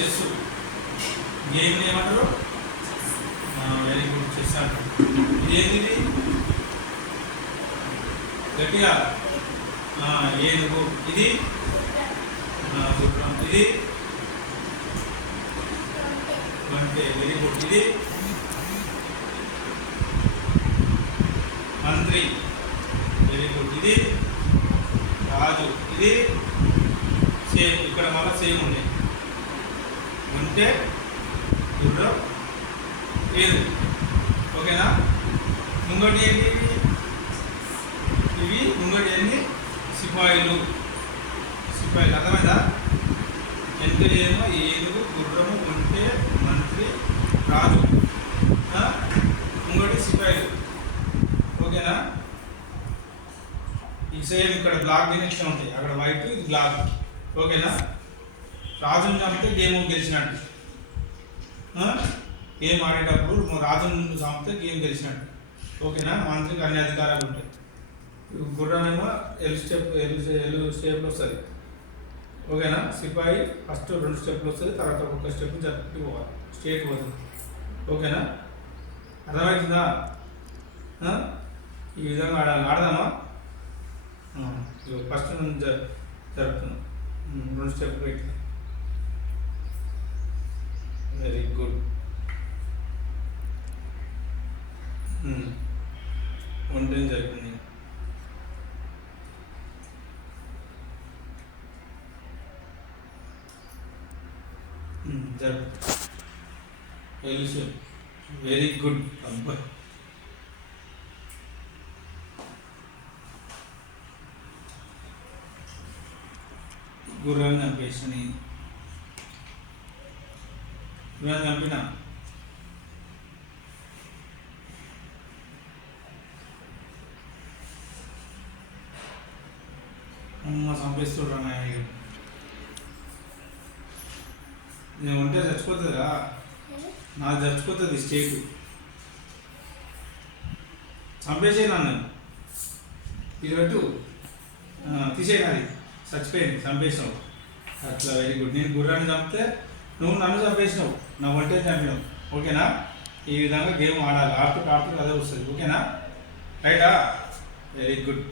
Chess game ఏమంటారు? Very good, chess అంటారు. ఇదేంటి? గట్టిగా ఏనుగు. ఇది గుర్రం. ఇది అంటే వెరీ గుడ్. ఇది మంత్రి. Very good. ఇది రాజు. ఇది సేమ్. ఇక్కడ మళ్ళీ సేమ్ ఉంది. అంటే గుర్రం, ఏనుగు. ఓకేనా? ముంగటి ఏంటి? ఇవి ముంగటి ఏంటి? సిపాయిలు. సిపాయిలు అర్థమైందా? వెనుకటి ఏమో ఏనుగు, గుర్రము, ఉంటే, మంత్రి, రాజు. ముంగటి సిపాయిలు. ఓకేనా? ఈ సేమ్ ఇక్కడ బ్లాక్ డినెక్షన్ ఉంటాయి. అక్కడ వైట్, ఇది బ్లాక్. ఓకేనా? రాజుని చంపితే గేమ్ గెలిచినట్టు. గేమ్ ఆడేటప్పుడు రాజుని చంపితే గేమ్ గెలిచినట్టు. ఓకేనా? మంత్రికి అన్ని అధికారాలు ఉంటాయి. గుర్రమేమో ఎల్ స్టెప్లో వస్తుంది. ఓకేనా? సిపాయి ఫస్ట్ 2 స్టెప్లు వస్తుంది, తర్వాత ఒక్క స్టెప్ జరుపుతూ పోవాలి, స్ట్రేట్ పోతుంది. ఓకేనా? అర్థమవుతుందా? ఈ విధంగా ఆడదామా? ఫస్ట్ నుంచి జరుపుతున్నాం. 2 స్టెప్లు పెట్టి. Very good. 1 టైం జరిపింది. జరుపు. Very good. అబ్బాయి గుర్రాన్ని చంపేసి గుర్రాన్ని చంపిన చంపేస్తున్నా. నేను ఉంటే చచ్చిపోతుందా? నాకు చచ్చిపోతుంది స్టేట్. చంపేసే నన్ను. ఇది పెట్టు, తీసేయి. అది చచ్చిపోయింది, చంపేసినావు. అట్లా వెరీ గుడ్. నేను గుర్రాన్ని చంపితే నువ్వు నన్ను చంపేసినావు, నా ఒంటే చంపినావు. ఓకేనా? ఈ విధంగా గేమ్ ఆడాలి. ఆడుతూ అదే వస్తుంది. ఓకేనా? రైటా? Very good.